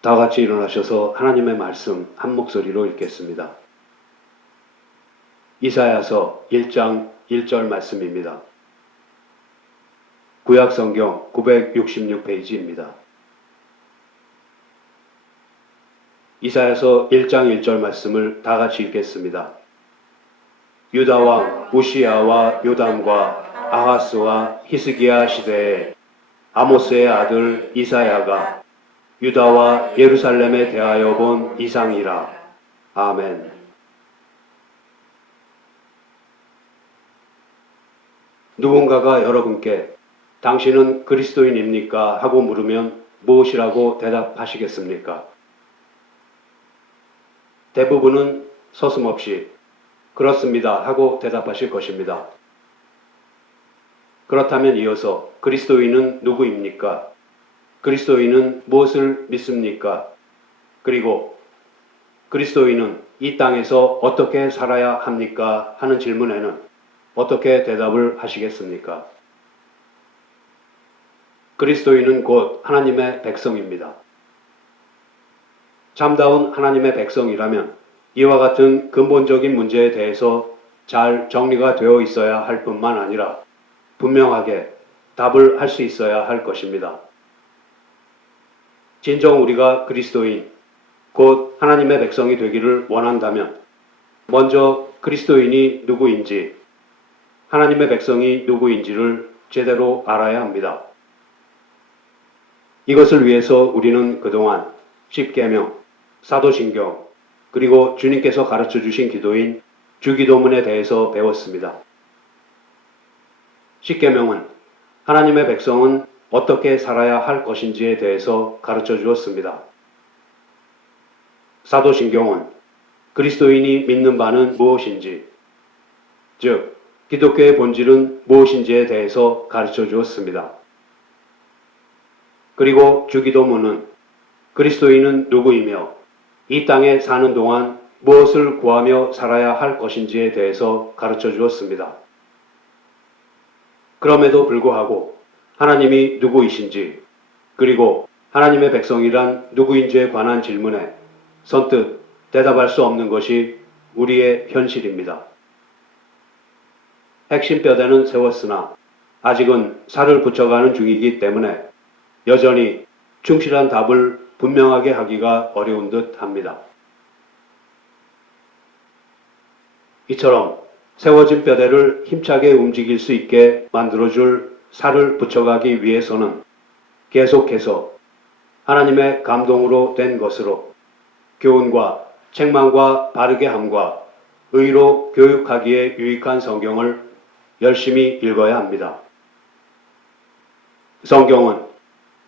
다 같이 일어나셔서 하나님의 말씀 한 목소리로 읽겠습니다. 이사야서 1장 1절 말씀입니다. 구약성경 966페이지입니다. 이사야서 1장 1절 말씀을 다 같이 읽겠습니다. 유다왕 우시야와 요담과 아하스와 히스기야 시대에 아모스의 아들 이사야가 유다와 예루살렘에 대하여 본 이상이라. 아멘. 누군가가 여러분께 당신은 그리스도인입니까? 하고 물으면 무엇이라고 대답하시겠습니까? 대부분은 서슴없이 그렇습니다 하고 대답하실 것입니다. 그렇다면 이어서 그리스도인은 누구입니까? 그리스도인은 무엇을 믿습니까? 그리고 그리스도인은 이 땅에서 어떻게 살아야 합니까? 하는 질문에는 어떻게 대답을 하시겠습니까? 그리스도인은 곧 하나님의 백성입니다. 참다운 하나님의 백성이라면 이와 같은 근본적인 문제에 대해서 잘 정리가 되어 있어야 할 뿐만 아니라 분명하게 답을 할 수 있어야 할 것입니다. 진정 우리가 그리스도인, 곧 하나님의 백성이 되기를 원한다면 먼저 그리스도인이 누구인지, 하나님의 백성이 누구인지를 제대로 알아야 합니다. 이것을 위해서 우리는 그동안 십계명, 사도신경, 그리고 주님께서 가르쳐 주신 기도인 주기도문에 대해서 배웠습니다. 십계명은 하나님의 백성은 어떻게 살아야 할 것인지에 대해서 가르쳐 주었습니다. 사도신경은 그리스도인이 믿는 바는 무엇인지, 즉 기독교의 본질은 무엇인지에 대해서 가르쳐 주었습니다. 그리고 주기도문은 그리스도인은 누구이며 이 땅에 사는 동안 무엇을 구하며 살아야 할 것인지에 대해서 가르쳐 주었습니다. 그럼에도 불구하고 하나님이 누구이신지, 그리고 하나님의 백성이란 누구인지에 관한 질문에 선뜻 대답할 수 없는 것이 우리의 현실입니다. 핵심 뼈대는 세웠으나 아직은 살을 붙여가는 중이기 때문에 여전히 충실한 답을 분명하게 하기가 어려운 듯 합니다. 이처럼 세워진 뼈대를 힘차게 움직일 수 있게 만들어줄 살을 붙여가기 위해서는 계속해서 하나님의 감동으로 된 것으로 교훈과 책망과 바르게 함과 의로 교육하기에 유익한 성경을 열심히 읽어야 합니다. 성경은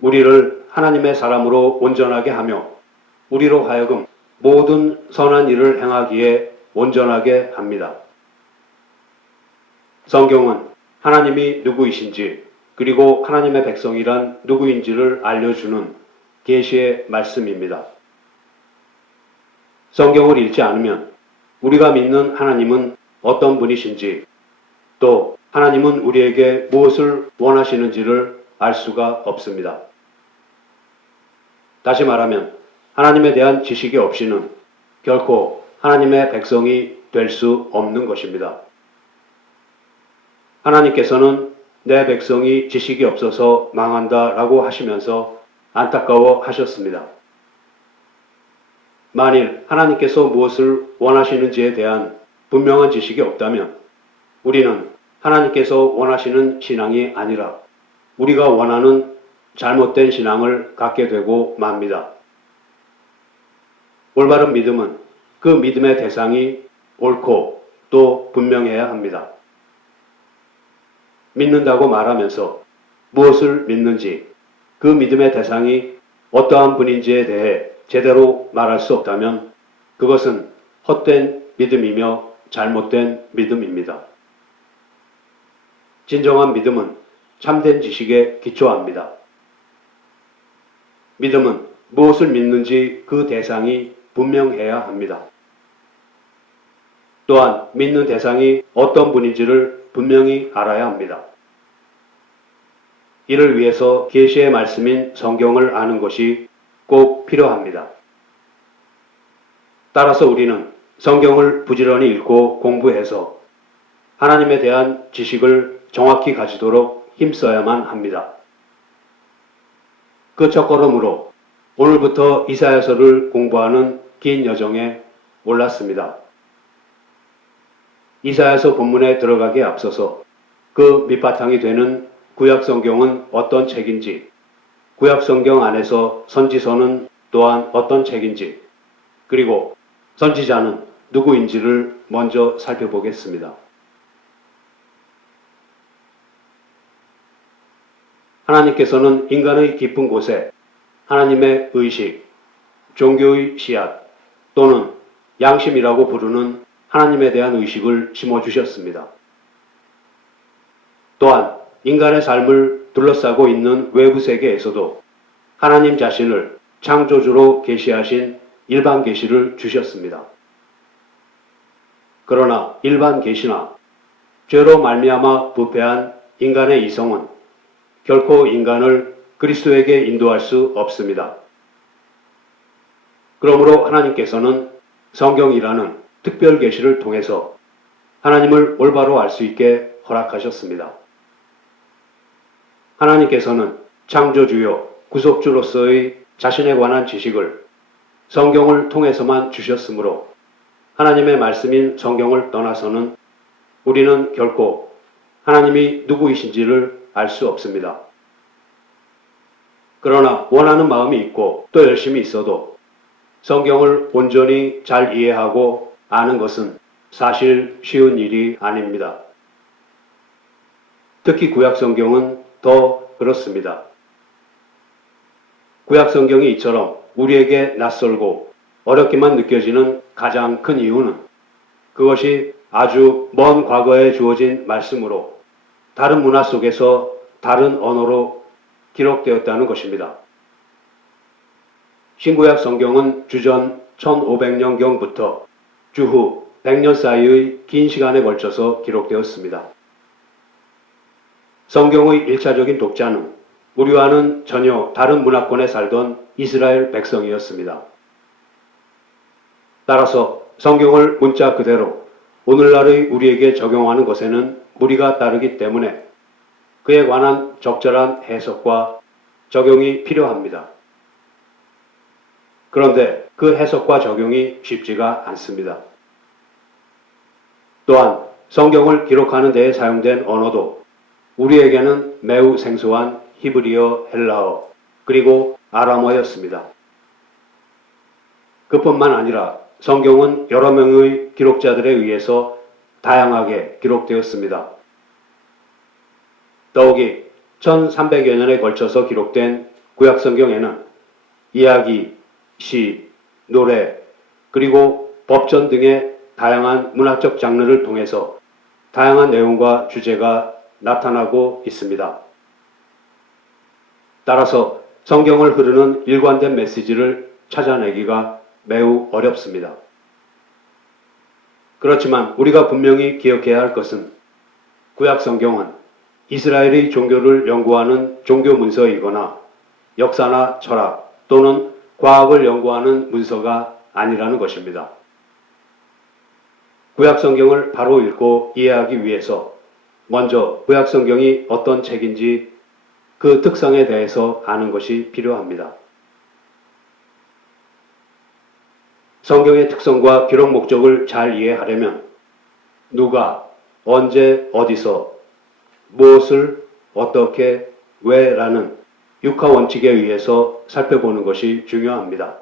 우리를 하나님의 사람으로 온전하게 하며 우리로 하여금 모든 선한 일을 행하기에 온전하게 합니다. 성경은 하나님이 누구이신지 그리고 하나님의 백성이란 누구인지를 알려주는 계시의 말씀입니다. 성경을 읽지 않으면 우리가 믿는 하나님은 어떤 분이신지 또 하나님은 우리에게 무엇을 원하시는지를 알 수가 없습니다. 다시 말하면 하나님에 대한 지식이 없이는 결코 하나님의 백성이 될 수 없는 것입니다. 하나님께서는 내 백성이 지식이 없어서 망한다라고 하시면서 안타까워 하셨습니다. 만일 하나님께서 무엇을 원하시는지에 대한 분명한 지식이 없다면 우리는 하나님께서 원하시는 신앙이 아니라 우리가 원하는 잘못된 신앙을 갖게 되고 맙니다. 올바른 믿음은 그 믿음의 대상이 옳고 또 분명해야 합니다. 믿는다고 말하면서 무엇을 믿는지 그 믿음의 대상이 어떠한 분인지에 대해 제대로 말할 수 없다면 그것은 헛된 믿음이며 잘못된 믿음입니다. 진정한 믿음은 참된 지식에 기초합니다. 믿음은 무엇을 믿는지 그 대상이 분명해야 합니다. 또한 믿는 대상이 어떤 분인지를 분명히 알아야 합니다. 이를 위해서 계시의 말씀인 성경을 아는 것이 꼭 필요합니다. 따라서 우리는 성경을 부지런히 읽고 공부해서 하나님에 대한 지식을 정확히 가지도록 힘써야만 합니다. 그 첫걸음으로 오늘부터 이사야서를 공부하는 긴 여정에 올랐습니다. 이사야서 본문에 들어가기에 앞서서 그 밑바탕이 되는 구약성경은 어떤 책인지, 구약성경 안에서 선지서는 또한 어떤 책인지, 그리고 선지자는 누구인지를 먼저 살펴보겠습니다. 하나님께서는 인간의 깊은 곳에 하나님의 의식, 종교의 씨앗 또는 양심이라고 부르는 하나님에 대한 의식을 심어주셨습니다. 또한 인간의 삶을 둘러싸고 있는 외부 세계에서도 하나님 자신을 창조주로 계시하신 일반 계시를 주셨습니다. 그러나 일반 계시나 죄로 말미암아 부패한 인간의 이성은 결코 인간을 그리스도에게 인도할 수 없습니다. 그러므로 하나님께서는 성경이라는 특별 계시를 통해서 하나님을 올바로 알 수 있게 허락하셨습니다. 하나님께서는 창조주요 구속주로서의 자신에 관한 지식을 성경을 통해서만 주셨으므로 하나님의 말씀인 성경을 떠나서는 우리는 결코 하나님이 누구이신지를 알 수 없습니다. 그러나 원하는 마음이 있고 또 열심히 있어도 성경을 온전히 잘 이해하고 아는 것은 사실 쉬운 일이 아닙니다. 특히 구약성경은 더 그렇습니다. 구약성경이 이처럼 우리에게 낯설고 어렵게만 느껴지는 가장 큰 이유는 그것이 아주 먼 과거에 주어진 말씀으로 다른 문화 속에서 다른 언어로 기록되었다는 것입니다. 신구약 성경은 주전 1500년경부터 주후 100년 사이의 긴 시간에 걸쳐서 기록되었습니다. 성경의 1차적인 독자는 우리와는 전혀 다른 문화권에 살던 이스라엘 백성이었습니다. 따라서 성경을 문자 그대로 오늘날의 우리에게 적용하는 것에는 무리가 따르기 때문에 그에 관한 적절한 해석과 적용이 필요합니다. 그런데 그 해석과 적용이 쉽지가 않습니다. 또한 성경을 기록하는 데에 사용된 언어도 우리에게는 매우 생소한 히브리어, 헬라어, 그리고 아람어였습니다. 그뿐만 아니라 성경은 여러 명의 기록자들에 의해서 다양하게 기록되었습니다. 더욱이 1300여 년에 걸쳐서 기록된 구약성경에는 이야기, 시, 노래, 그리고 법전 등의 다양한 문학적 장르를 통해서 다양한 내용과 주제가 나타나고 있습니다. 따라서 성경을 흐르는 일관된 메시지를 찾아내기가 매우 어렵습니다. 그렇지만 우리가 분명히 기억해야 할 것은 구약 성경은 이스라엘의 종교를 연구하는 종교 문서이거나 역사나 철학 또는 과학을 연구하는 문서가 아니라는 것입니다. 구약 성경을 바로 읽고 이해하기 위해서 먼저 구약 성경이 어떤 책인지 그 특성에 대해서 아는 것이 필요합니다. 성경의 특성과 기록 목적을 잘 이해하려면 누가, 언제, 어디서, 무엇을, 어떻게, 왜라는 육하 원칙에 의해서 살펴보는 것이 중요합니다.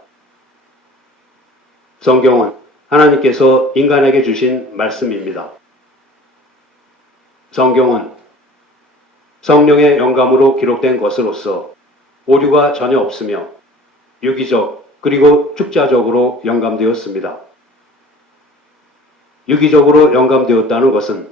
성경은 하나님께서 인간에게 주신 말씀입니다. 성경은 성령의 영감으로 기록된 것으로서 오류가 전혀 없으며 유기적 그리고 축자적으로 영감되었습니다. 유기적으로 영감되었다는 것은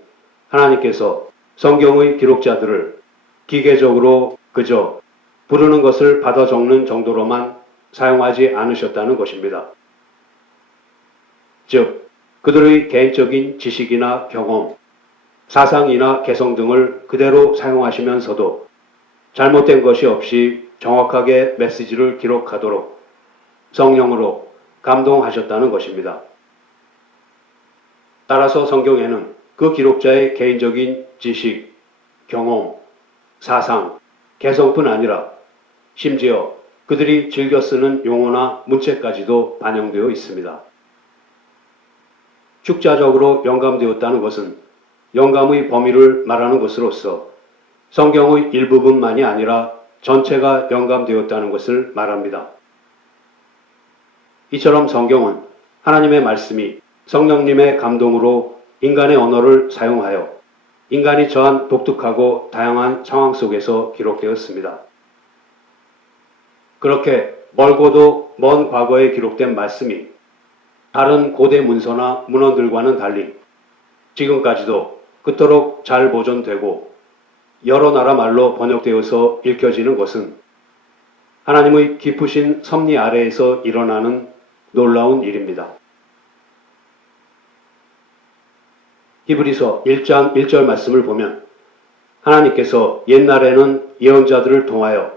하나님께서 성경의 기록자들을 기계적으로 그저 부르는 것을 받아 적는 정도로만 사용하지 않으셨다는 것입니다. 즉, 그들의 개인적인 지식이나 경험, 사상이나 개성 등을 그대로 사용하시면서도 잘못된 것이 없이 정확하게 메시지를 기록하도록 성령으로 감동하셨다는 것입니다. 따라서 성경에는 그 기록자의 개인적인 지식, 경험, 사상, 개성뿐 아니라 심지어 그들이 즐겨 쓰는 용어나 문체까지도 반영되어 있습니다. 축자적으로 영감되었다는 것은 영감의 범위를 말하는 것으로서 성경의 일부분만이 아니라 전체가 영감되었다는 것을 말합니다. 이처럼 성경은 하나님의 말씀이 성령님의 감동으로 인간의 언어를 사용하여 인간이 처한 독특하고 다양한 상황 속에서 기록되었습니다. 그렇게 멀고도 먼 과거에 기록된 말씀이 다른 고대 문서나 문헌들과는 달리 지금까지도 그토록 잘 보존되고 여러 나라 말로 번역되어서 읽혀지는 것은 하나님의 깊으신 섭리 아래에서 일어나는 놀라운 일입니다. 히브리서 1장 1절 말씀을 보면 하나님께서 옛날에는 예언자들을 통하여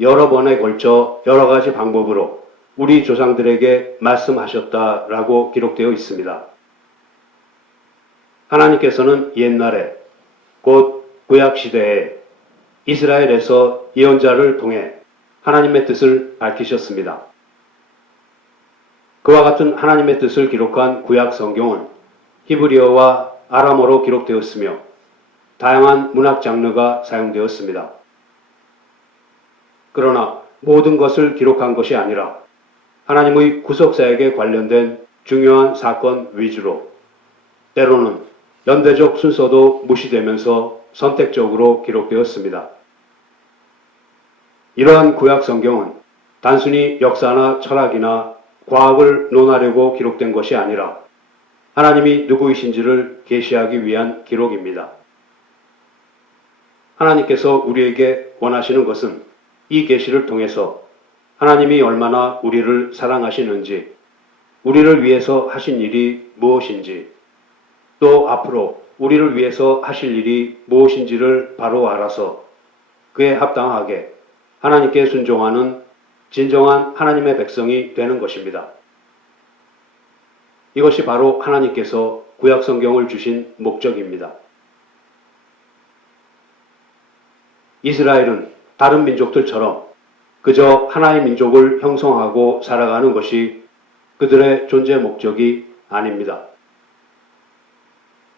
여러 번에 걸쳐 여러 가지 방법으로 우리 조상들에게 말씀하셨다라고 기록되어 있습니다. 하나님께서는 옛날에 곧 구약시대에 이스라엘에서 예언자를 통해 하나님의 뜻을 밝히셨습니다. 그와 같은 하나님의 뜻을 기록한 구약 성경은 히브리어와 아람어로 기록되었으며 다양한 문학 장르가 사용되었습니다. 그러나 모든 것을 기록한 것이 아니라 하나님의 구속사역에 관련된 중요한 사건 위주로 때로는 연대적 순서도 무시되면서 선택적으로 기록되었습니다. 이러한 구약 성경은 단순히 역사나 철학이나 과학을 논하려고 기록된 것이 아니라 하나님이 누구이신지를 계시하기 위한 기록입니다. 하나님께서 우리에게 원하시는 것은 이 계시를 통해서 하나님이 얼마나 우리를 사랑하시는지, 우리를 위해서 하신 일이 무엇인지, 또 앞으로 우리를 위해서 하실 일이 무엇인지를 바로 알아서 그에 합당하게 하나님께 순종하는 진정한 하나님의 백성이 되는 것입니다. 이것이 바로 하나님께서 구약 성경을 주신 목적입니다. 이스라엘은 다른 민족들처럼 그저 하나의 민족을 형성하고 살아가는 것이 그들의 존재 목적이 아닙니다.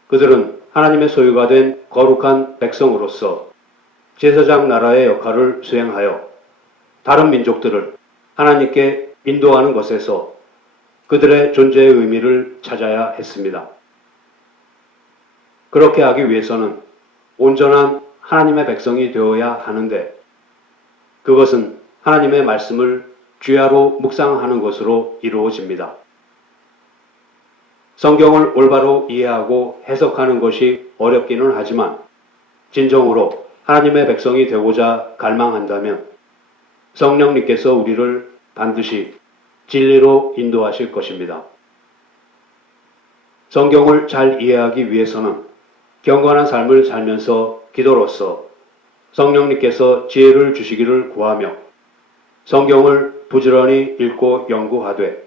그들은 하나님의 소유가 된 거룩한 백성으로서 제사장 나라의 역할을 수행하여 다른 민족들을 하나님께 인도하는 것에서 그들의 존재의 의미를 찾아야 했습니다. 그렇게 하기 위해서는 온전한 하나님의 백성이 되어야 하는데 그것은 하나님의 말씀을 주야로 묵상하는 것으로 이루어집니다. 성경을 올바로 이해하고 해석하는 것이 어렵기는 하지만 진정으로 하나님의 백성이 되고자 갈망한다면 성령님께서 우리를 반드시 진리로 인도하실 것입니다. 성경을 잘 이해하기 위해서는 경건한 삶을 살면서 기도로서 성령님께서 지혜를 주시기를 구하며 성경을 부지런히 읽고 연구하되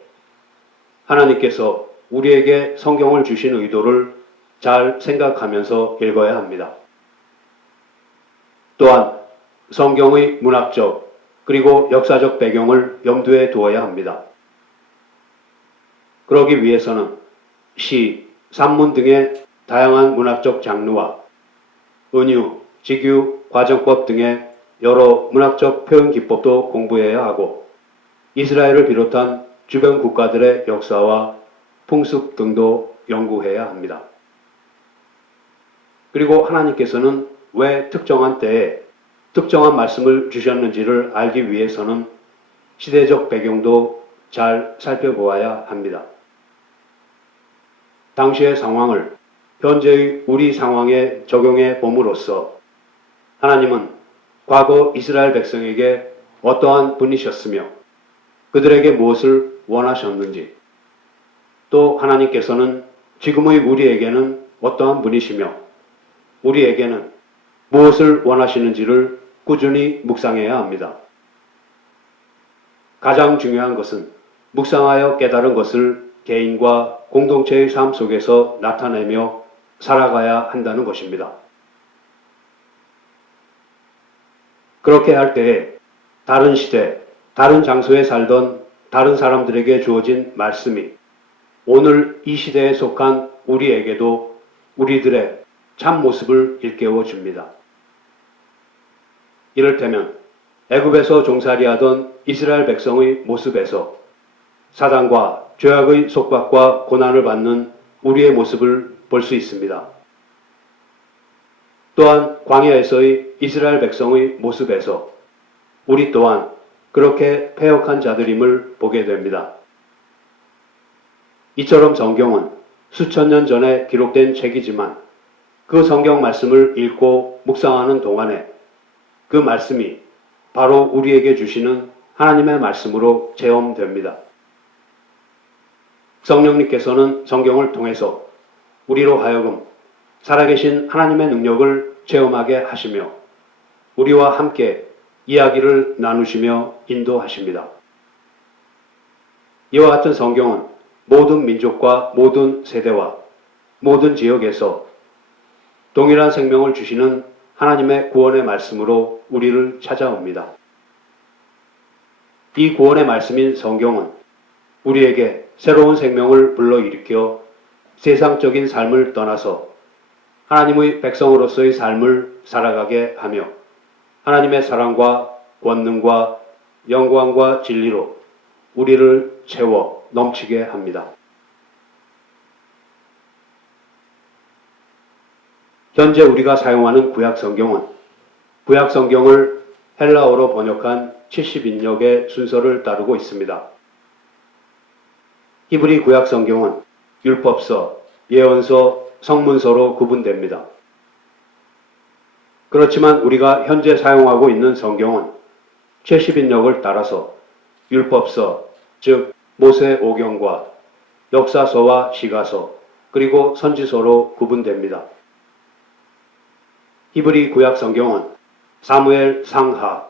하나님께서 우리에게 성경을 주신 의도를 잘 생각하면서 읽어야 합니다. 또한 성경의 문학적 그리고 역사적 배경을 염두에 두어야 합니다. 그러기 위해서는 시, 산문 등의 다양한 문학적 장르와 은유, 직유, 과정법 등의 여러 문학적 표현 기법도 공부해야 하고 이스라엘을 비롯한 주변 국가들의 역사와 풍습 등도 연구해야 합니다. 그리고 하나님께서는 왜 특정한 때에 특정한 말씀을 주셨는지를 알기 위해서는 시대적 배경도 잘 살펴보아야 합니다. 당시의 상황을 현재의 우리 상황에 적용해 봄으로써 하나님은 과거 이스라엘 백성에게 어떠한 분이셨으며 그들에게 무엇을 원하셨는지 또 하나님께서는 지금의 우리에게는 어떠한 분이시며 우리에게는 무엇을 원하시는지를 꾸준히 묵상해야 합니다. 가장 중요한 것은 묵상하여 깨달은 것을 개인과 공동체의 삶 속에서 나타내며 살아가야 한다는 것입니다. 그렇게 할 때에 다른 시대, 다른 장소에 살던 다른 사람들에게 주어진 말씀이 오늘 이 시대에 속한 우리에게도 우리들의 참 모습을 일깨워 줍니다. 이를테면 애굽에서 종살이하던 이스라엘 백성의 모습에서 사단과 죄악의 속박과 고난을 받는 우리의 모습을 볼 수 있습니다. 또한 광야에서의 이스라엘 백성의 모습에서 우리 또한 그렇게 패역한 자들임을 보게 됩니다. 이처럼 성경은 수천 년 전에 기록된 책이지만 그 성경 말씀을 읽고 묵상하는 동안에 그 말씀이 바로 우리에게 주시는 하나님의 말씀으로 체험됩니다. 성령님께서는 성경을 통해서 우리로 하여금 살아계신 하나님의 능력을 체험하게 하시며 우리와 함께 이야기를 나누시며 인도하십니다. 이와 같은 성경은 모든 민족과 모든 세대와 모든 지역에서 동일한 생명을 주시는 하나님의 구원의 말씀으로 우리를 찾아옵니다. 이 구원의 말씀인 성경은 우리에게 새로운 생명을 불러일으켜 세상적인 삶을 떠나서 하나님의 백성으로서의 삶을 살아가게 하며 하나님의 사랑과 권능과 영광과 진리로 우리를 채워 넘치게 합니다. 현재 우리가 사용하는 구약 성경은 구약 성경을 헬라어로 번역한 70인역의 순서를 따르고 있습니다. 히브리 구약 성경은 율법서, 예언서, 성문서로 구분됩니다. 그렇지만 우리가 현재 사용하고 있는 성경은 70인역을 따라서 율법서, 즉 모세 오경과 역사서와 시가서, 그리고 선지서로 구분됩니다. 히브리 구약 성경은 사무엘 상하,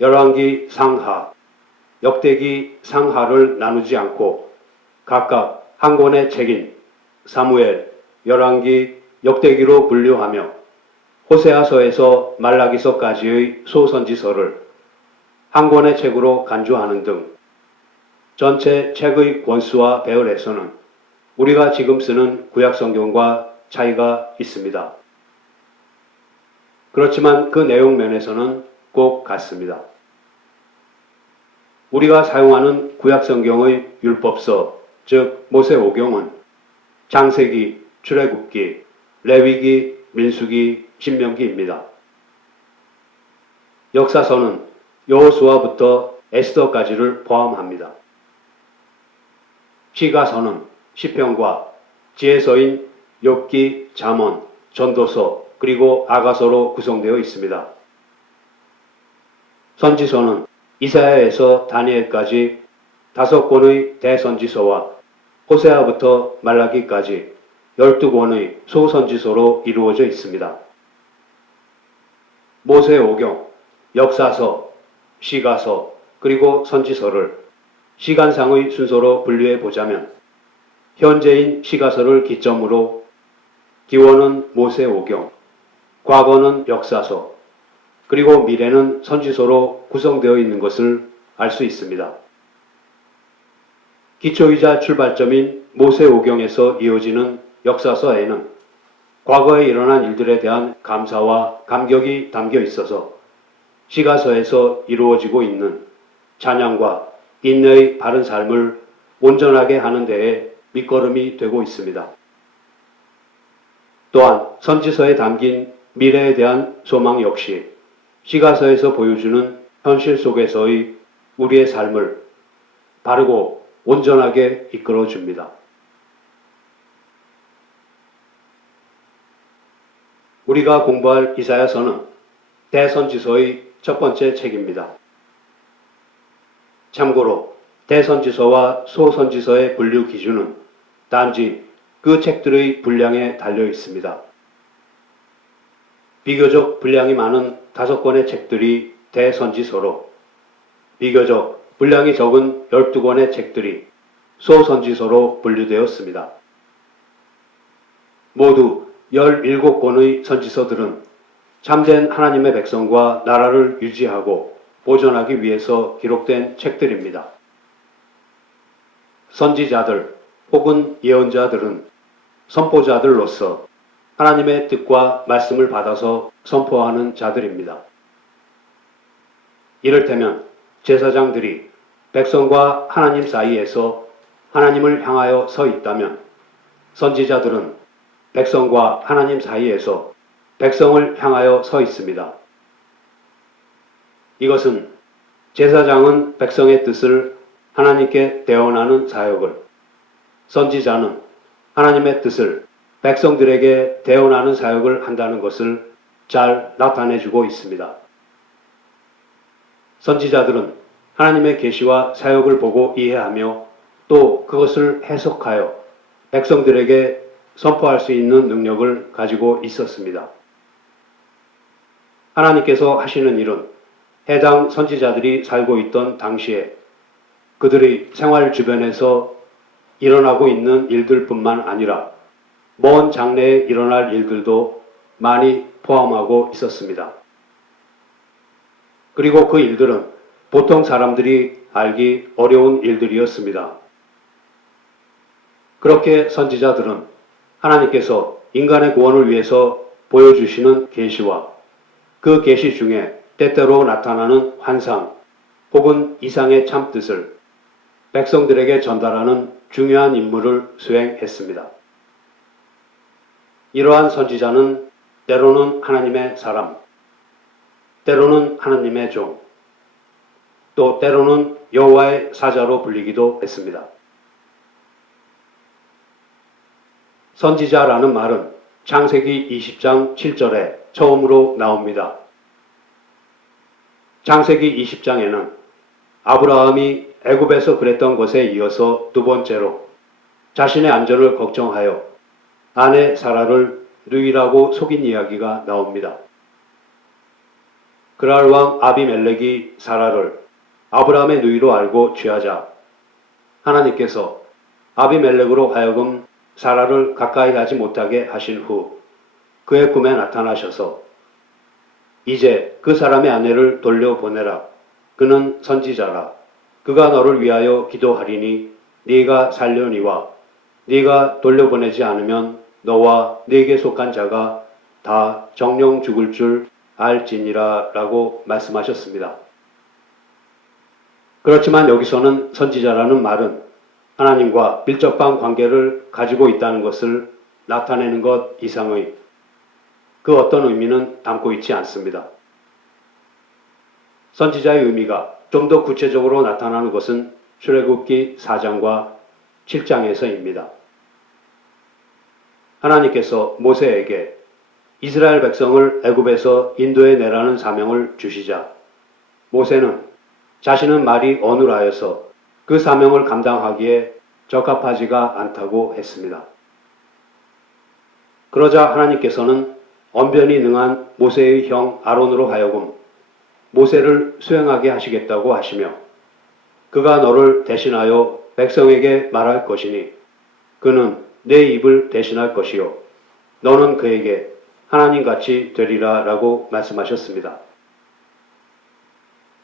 열왕기 상하, 역대기 상하를 나누지 않고 각각 한 권의 책인 사무엘, 열왕기, 역대기로 분류하며 호세아서에서 말라기서까지의 소선지서를 한 권의 책으로 간주하는 등 전체 책의 권수와 배열에서는 우리가 지금 쓰는 구약 성경과 차이가 있습니다. 그렇지만 그 내용 면에서는 꼭 같습니다. 우리가 사용하는 구약 성경의 율법서, 즉 모세오경은 창세기, 출애굽기, 레위기, 민수기, 신명기입니다. 역사서는 여호수아부터 에스더까지를 포함합니다. 시가서는 시편과 지혜서인 욥기, 잠언, 전도서, 그리고 아가서로 구성되어 있습니다. 선지서는 이사야에서 다니엘까지 5권의 대선지서와 호세아부터 말라기까지 12권의 소선지서로 이루어져 있습니다. 모세오경, 역사서, 시가서, 그리고 선지서를 시간상의 순서로 분류해 보자면 현재인 시가서를 기점으로 기원은 모세오경, 과거는 역사서, 그리고 미래는 선지서로 구성되어 있는 것을 알 수 있습니다. 기초이자 출발점인 모세오경에서 이어지는 역사서에는 과거에 일어난 일들에 대한 감사와 감격이 담겨 있어서 시가서에서 이루어지고 있는 찬양과 인내의 바른 삶을 온전하게 하는 데에 밑거름이 되고 있습니다. 또한 선지서에 담긴 미래에 대한 소망 역시 시가서에서 보여주는 현실 속에서의 우리의 삶을 바르고 온전하게 이끌어 줍니다. 우리가 공부할 이사야서는 대선지서의 첫 번째 책입니다. 참고로 대선지서와 소선지서의 분류 기준은 단지 그 책들의 분량에 달려 있습니다. 비교적 분량이 많은 5권의 책들이 대선지서로 비교적 분량이 적은 12권의 책들이 소선지서로 분류되었습니다. 모두 17권의 선지서들은 참된 하나님의 백성과 나라를 유지하고 보존하기 위해서 기록된 책들입니다. 선지자들 혹은 예언자들은 선포자들로서 하나님의 뜻과 말씀을 받아서 선포하는 자들입니다. 이를테면 제사장들이 백성과 하나님 사이에서 하나님을 향하여 서 있다면 선지자들은 백성과 하나님 사이에서 백성을 향하여 서 있습니다. 이것은 제사장은 백성의 뜻을 하나님께 대언하는 사역을, 선지자는 하나님의 뜻을 백성들에게 대언하는 사역을 한다는 것을 잘 나타내주고 있습니다. 선지자들은 하나님의 계시와 사역을 보고 이해하며 또 그것을 해석하여 백성들에게 선포할 수 있는 능력을 가지고 있었습니다. 하나님께서 하시는 일은 해당 선지자들이 살고 있던 당시에 그들의 생활 주변에서 일어나고 있는 일들뿐만 아니라 먼 장래에 일어날 일들도 많이 포함하고 있었습니다. 그리고 그 일들은 보통 사람들이 알기 어려운 일들이었습니다. 그렇게 선지자들은 하나님께서 인간의 구원을 위해서 보여주시는 계시와 그 계시 중에 때때로 나타나는 환상 혹은 이상의 참뜻을 백성들에게 전달하는 중요한 임무를 수행했습니다. 이러한 선지자는 때로는 하나님의 사람, 때로는 하나님의 종, 또 때로는 여호와의 사자로 불리기도 했습니다. 선지자라는 말은 창세기 20장 7절에 처음으로 나옵니다. 창세기 20장에는 아브라함이 애굽에서 그랬던 것에 이어서 두 번째로 자신의 안전을 걱정하여 아내 사라를 누이라고 속인 이야기가 나옵니다. 그랄 왕 아비멜렉이 사라를 아브라함의 누이로 알고 취하자 하나님께서 아비멜렉으로 하여금 사라를 가까이 하지 못하게 하신 후 그의 꿈에 나타나셔서 이제 그 사람의 아내를 돌려보내라. 그는 선지자라. 그가 너를 위하여 기도하리니 네가 살려니와 네가 돌려보내지 않으면 너와 네게 속한 자가 다 정령 죽을 줄 알지니라 라고 말씀하셨습니다. 그렇지만 여기서는 선지자라는 말은 하나님과 밀접한 관계를 가지고 있다는 것을 나타내는 것 이상의 그 어떤 의미는 담고 있지 않습니다. 선지자의 의미가 좀 더 구체적으로 나타나는 것은 출애굽기 4장과 7장에서입니다. 하나님께서 모세에게 이스라엘 백성을 애굽에서 인도해 내라는 사명을 주시자 모세는 자신은 말이 어눌하여서 그 사명을 감당하기에 적합하지가 않다고 했습니다. 그러자 하나님께서는 언변이 능한 모세의 형 아론으로 하여금 모세를 수행하게 하시겠다고 하시며 그가 너를 대신하여 백성에게 말할 것이니 그는 내 입을 대신할 것이요 너는 그에게 하나님같이 되리라 라고 말씀하셨습니다.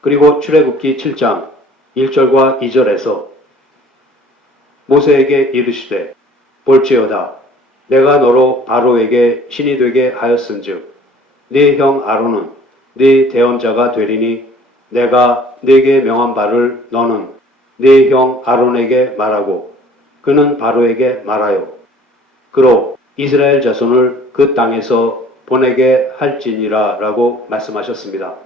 그리고 출애굽기 7장 1절과 2절에서 모세에게 이르시되 볼지어다 내가 너로 바로에게 신이 되게 하였은즉 네 형 아론은 네 대언자가 되리니 내가 네게 명한 바를 너는 네 형 아론에게 말하고 그는 바로에게 말하여 그로 이스라엘 자손을 그 땅에서 보내게 할지니라 라고 말씀하셨습니다.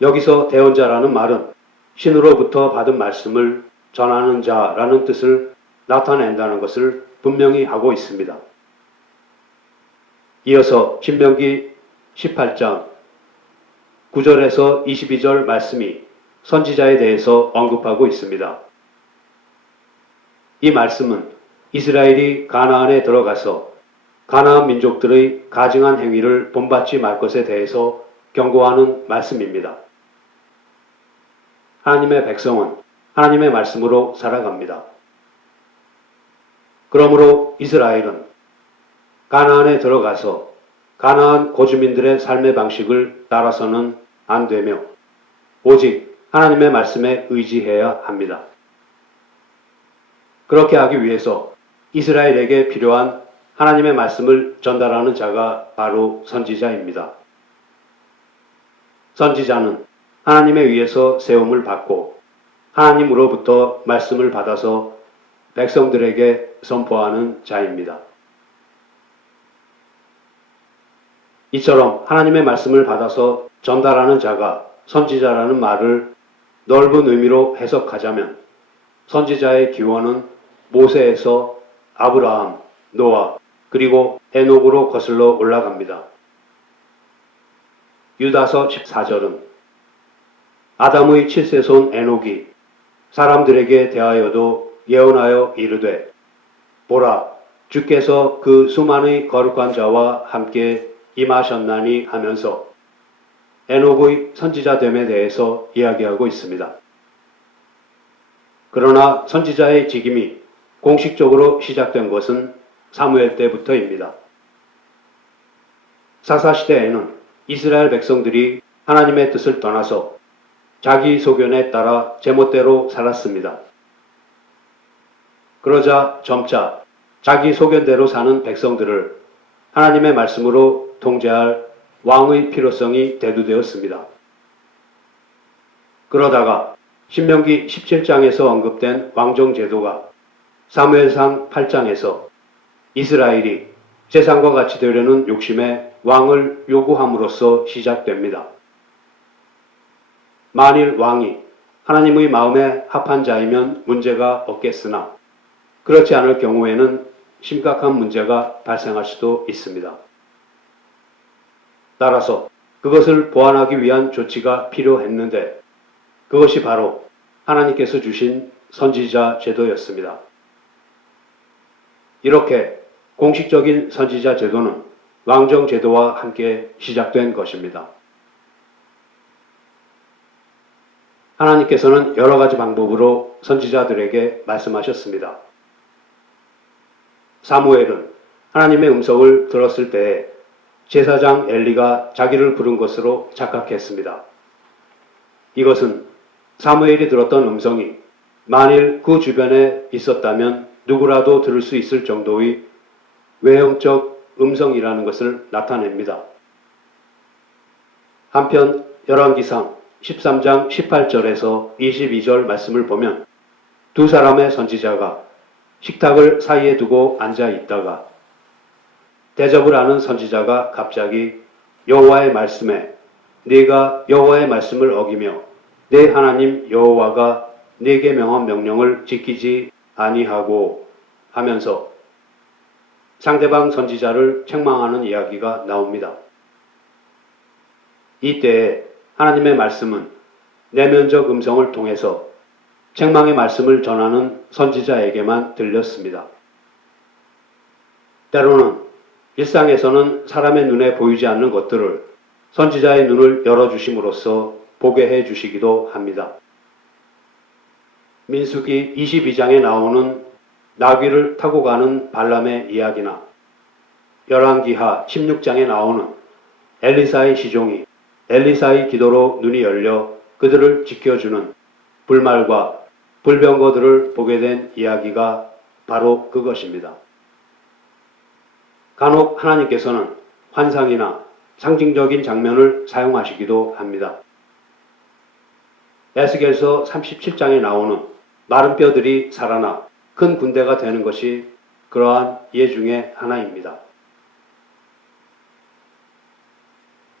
여기서 대언자라는 말은 신으로부터 받은 말씀을 전하는 자라는 뜻을 나타낸다는 것을 분명히 하고 있습니다. 이어서 신명기 18장 9절에서 22절 말씀이 선지자에 대해서 언급하고 있습니다. 이 말씀은 이스라엘이 가나안에 들어가서 가나안 민족들의 가증한 행위를 본받지 말 것에 대해서 경고하는 말씀입니다. 하나님의 백성은 하나님의 말씀으로 살아갑니다. 그러므로 이스라엘은 가나안에 들어가서 가나안 고주민들의 삶의 방식을 따라서는 안 되며 오직 하나님의 말씀에 의지해야 합니다. 그렇게 하기 위해서 이스라엘에게 필요한 하나님의 말씀을 전달하는 자가 바로 선지자입니다. 선지자는 하나님에 의해서 세움을 받고 하나님으로부터 말씀을 받아서 백성들에게 선포하는 자입니다. 이처럼 하나님의 말씀을 받아서 전달하는 자가 선지자라는 말을 넓은 의미로 해석하자면 선지자의 기원은 모세에서 아브라함, 노아, 그리고 에녹으로 거슬러 올라갑니다. 유다서 14절은 아담의 7세손 에녹이 사람들에게 대하여도 예언하여 이르되 보라 주께서 그 수많은 거룩한 자와 함께 임하셨나니 하면서 에녹의 선지자됨에 대해서 이야기하고 있습니다. 그러나 선지자의 직임이 공식적으로 시작된 것은 사무엘 때부터입니다. 사사시대에는 이스라엘 백성들이 하나님의 뜻을 떠나서 자기 소견에 따라 제멋대로 살았습니다. 그러자 점차 자기 소견대로 사는 백성들을 하나님의 말씀으로 통제할 왕의 필요성이 대두되었습니다. 그러다가 신명기 17장에서 언급된 왕정제도가 사무엘상 8장에서 이스라엘이 세상과 같이 되려는 욕심에 왕을 요구함으로써 시작됩니다. 만일 왕이 하나님의 마음에 합한 자이면 문제가 없겠으나 그렇지 않을 경우에는 심각한 문제가 발생할 수도 있습니다. 따라서 그것을 보완하기 위한 조치가 필요했는데 그것이 바로 하나님께서 주신 선지자 제도였습니다. 이렇게 공식적인 선지자 제도는 왕정 제도와 함께 시작된 것입니다. 하나님께서는 여러 가지 방법으로 선지자들에게 말씀하셨습니다. 사무엘은 하나님의 음성을 들었을 때에 제사장 엘리가 자기를 부른 것으로 착각했습니다. 이것은 사무엘이 들었던 음성이 만일 그 주변에 있었다면 누구라도 들을 수 있을 정도의 외형적 음성이라는 것을 나타냅니다. 한편 열왕기상 13장 18절에서 22절 말씀을 보면 두 사람의 선지자가 식탁을 사이에 두고 앉아 있다가 대접을 하는 선지자가 갑자기 여호와의 말씀에 네가 여호와의 말씀을 어기며 네 하나님 여호와가 네게 명한 명령을 지키지 아니하고 하면서 상대방 선지자를 책망하는 이야기가 나옵니다. 이때에 하나님의 말씀은 내면적 음성을 통해서 책망의 말씀을 전하는 선지자에게만 들렸습니다. 때로는 일상에서는 사람의 눈에 보이지 않는 것들을 선지자의 눈을 열어주심으로써 보게 해주시기도 합니다. 민수기 22장에 나오는 나귀를 타고 가는 발람의 이야기나 열왕기하 16장에 나오는 엘리사의 시종이 엘리사의 기도로 눈이 열려 그들을 지켜주는 불말과 불병거들을 보게 된 이야기가 바로 그것입니다. 간혹 하나님께서는 환상이나 상징적인 장면을 사용하시기도 합니다. 에스겔서 37장에 나오는 마른 뼈들이 살아나 큰 군대가 되는 것이 그러한 예 중에 하나입니다.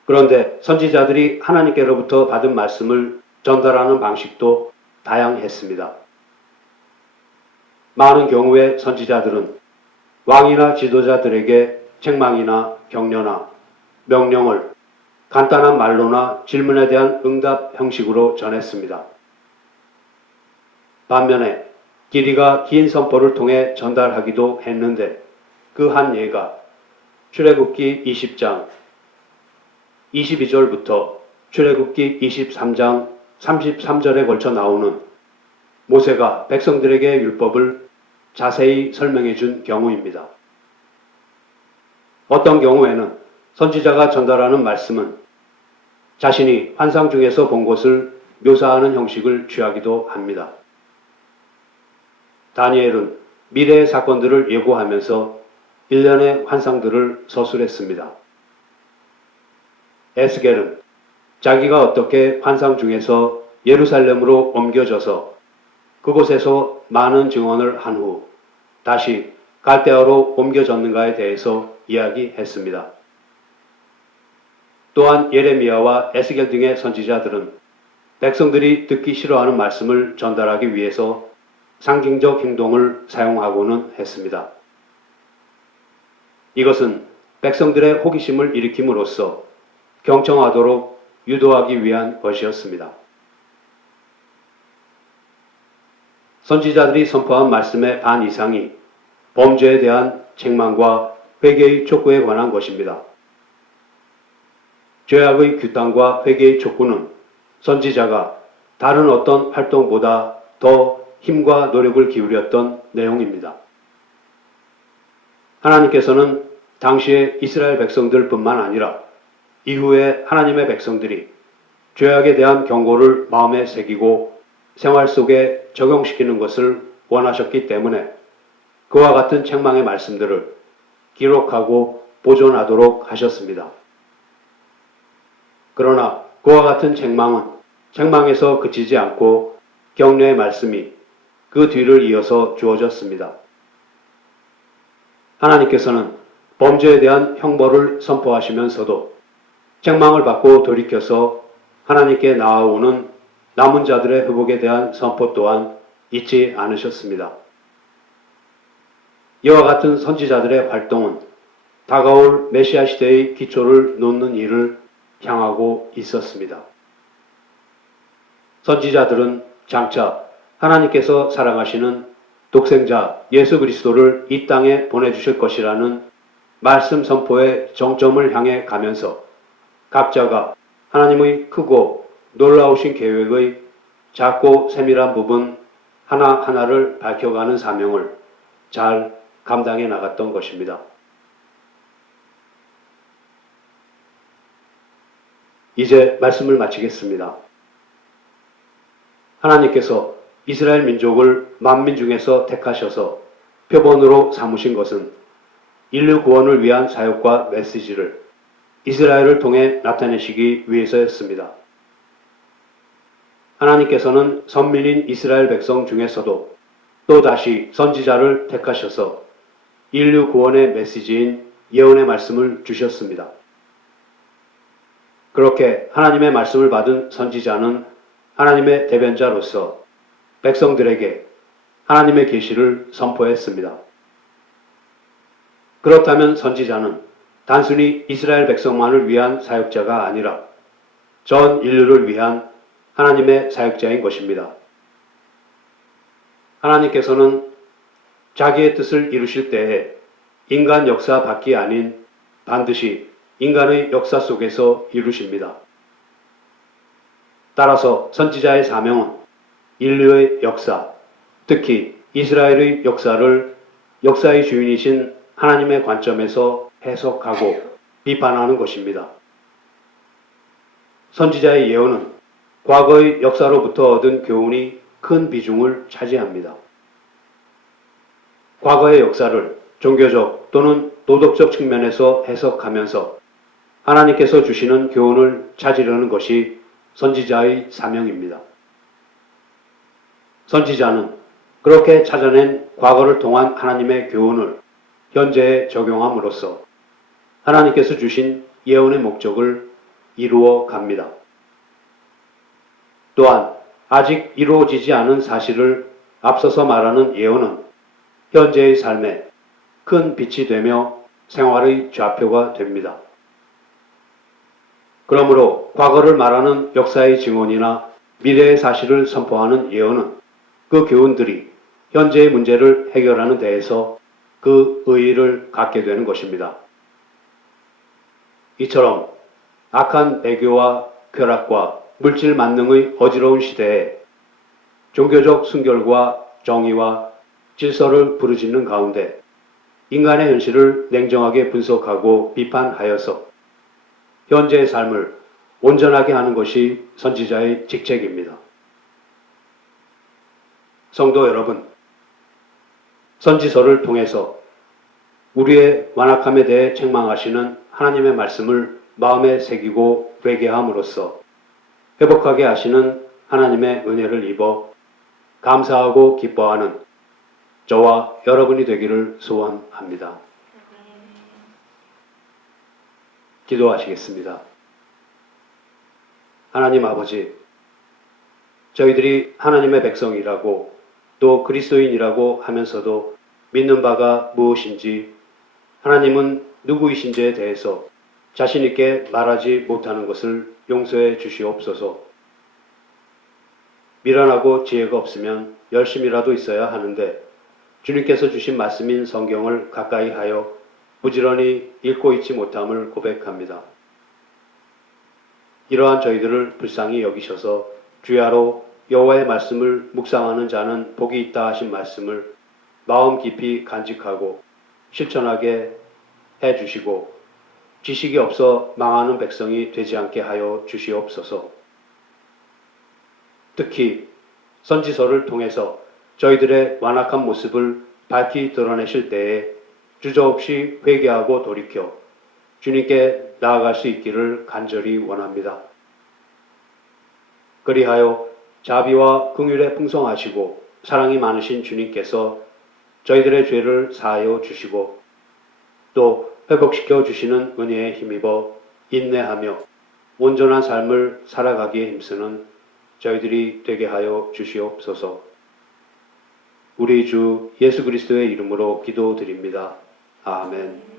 그런데 선지자들이 하나님께로부터 받은 말씀을 전달하는 방식도 다양했습니다. 많은 경우에 선지자들은 왕이나 지도자들에게 책망이나 격려나 명령을 간단한 말로나 질문에 대한 응답 형식으로 전했습니다. 반면에 길이가 긴 선포를 통해 전달하기도 했는데 그 한 예가 출애굽기 20장 22절부터 출애굽기 23장 33절에 걸쳐 나오는 모세가 백성들에게 율법을 자세히 설명해 준 경우입니다. 어떤 경우에는 선지자가 전달하는 말씀은 자신이 환상 중에서 본 것을 묘사하는 형식을 취하기도 합니다. 다니엘은 미래의 사건들을 예고하면서 일련의 환상들을 서술했습니다. 에스겔은 자기가 어떻게 환상 중에서 예루살렘으로 옮겨져서 그곳에서 많은 증언을 한 후 다시 갈대아로 옮겨졌는가에 대해서 이야기했습니다. 또한 예레미야와 에스겔 등의 선지자들은 백성들이 듣기 싫어하는 말씀을 전달하기 위해서 상징적 행동을 사용하고는 했습니다. 이것은 백성들의 호기심을 일으킴으로써 경청하도록 유도하기 위한 것이었습니다. 선지자들이 선포한 말씀의 반 이상이 범죄에 대한 책망과 회개의 촉구에 관한 것입니다. 죄악의 규탄과 회개의 촉구는 선지자가 다른 어떤 활동보다 더 힘과 노력을 기울였던 내용입니다. 하나님께서는 당시의 이스라엘 백성들뿐만 아니라 이후에 하나님의 백성들이 죄악에 대한 경고를 마음에 새기고 생활 속에 적용시키는 것을 원하셨기 때문에 그와 같은 책망의 말씀들을 기록하고 보존하도록 하셨습니다. 그러나 그와 같은 책망은 책망에서 그치지 않고 격려의 말씀이 그 뒤를 이어서 주어졌습니다. 하나님께서는 범죄에 대한 형벌을 선포하시면서도 책망을 받고 돌이켜서 하나님께 나아오는 남은 자들의 회복에 대한 선포 또한 잊지 않으셨습니다. 이와 같은 선지자들의 활동은 다가올 메시아 시대의 기초를 놓는 일을 향하고 있었습니다. 선지자들은 장차 하나님께서 사랑하시는 독생자 예수 그리스도를 이 땅에 보내주실 것이라는 말씀 선포의 정점을 향해 가면서 각자가 하나님의 크고 놀라우신 계획의 작고 세밀한 부분 하나하나를 밝혀가는 사명을 잘 감당해 나갔던 것입니다. 이제 말씀을 마치겠습니다. 하나님께서 이스라엘 민족을 만민 중에서 택하셔서 표본으로 삼으신 것은 인류 구원을 위한 사역과 메시지를 이스라엘을 통해 나타내시기 위해서였습니다. 하나님께서는 선민인 이스라엘 백성 중에서도 또다시 선지자를 택하셔서 인류 구원의 메시지인 예언의 말씀을 주셨습니다. 그렇게 하나님의 말씀을 받은 선지자는 하나님의 대변자로서 백성들에게 하나님의 계시를 선포했습니다. 그렇다면 선지자는 단순히 이스라엘 백성만을 위한 사역자가 아니라 전 인류를 위한 하나님의 사역자인 것입니다. 하나님께서는 자기의 뜻을 이루실 때에 인간 역사 밖이 아닌 반드시 인간의 역사 속에서 이루십니다. 따라서 선지자의 사명은 인류의 역사, 특히 이스라엘의 역사를 역사의 주인이신 하나님의 관점에서 해석하고 비판하는 것입니다. 선지자의 예언은 과거의 역사로부터 얻은 교훈이 큰 비중을 차지합니다. 과거의 역사를 종교적 또는 도덕적 측면에서 해석하면서 하나님께서 주시는 교훈을 찾으려는 것이 선지자의 사명입니다. 선지자는 그렇게 찾아낸 과거를 통한 하나님의 교훈을 현재에 적용함으로써 하나님께서 주신 예언의 목적을 이루어 갑니다. 또한 아직 이루어지지 않은 사실을 앞서서 말하는 예언은 현재의 삶에 큰 빛이 되며 생활의 좌표가 됩니다. 그러므로 과거를 말하는 역사의 증언이나 미래의 사실을 선포하는 예언은 그 교훈들이 현재의 문제를 해결하는 데에서 그 의의를 갖게 되는 것입니다. 이처럼 악한 배교와 쾌락과 물질 만능의 어지러운 시대에 종교적 순결과 정의와 질서를 부르짖는 가운데 인간의 현실을 냉정하게 분석하고 비판하여서 현재의 삶을 온전하게 하는 것이 선지자의 직책입니다. 성도 여러분, 선지서를 통해서 우리의 완악함에 대해 책망하시는 하나님의 말씀을 마음에 새기고 회개함으로써 회복하게 하시는 하나님의 은혜를 입어 감사하고 기뻐하는 저와 여러분이 되기를 소원합니다. 기도하시겠습니다. 하나님 아버지, 저희들이 하나님의 백성이라고 또 그리스도인이라고 하면서도 믿는 바가 무엇인지, 하나님은 누구이신지에 대해서 자신 있게 말하지 못하는 것을 용서해 주시옵소서. 미련하고 지혜가 없으면 열심이라도 있어야 하는데 주님께서 주신 말씀인 성경을 가까이 하여 부지런히 읽고 있지 못함을 고백합니다. 이러한 저희들을 불쌍히 여기셔서 주야로 여호와의 말씀을 묵상하는 자는 복이 있다 하신 말씀을 마음 깊이 간직하고 실천하게 해주시고 지식이 없어 망하는 백성이 되지 않게 하여 주시옵소서. 특히 선지서를 통해서 저희들의 완악한 모습을 밝히 드러내실 때에 주저없이 회개하고 돌이켜 주님께 나아갈 수 있기를 간절히 원합니다. 그리하여 자비와 긍휼에 풍성하시고 사랑이 많으신 주님께서 저희들의 죄를 사하여 주시고 또 회복시켜 주시는 은혜에 힘입어 인내하며 온전한 삶을 살아가기에 힘쓰는 저희들이 되게 하여 주시옵소서. 우리 주 예수 그리스도의 이름으로 기도드립니다. 아멘.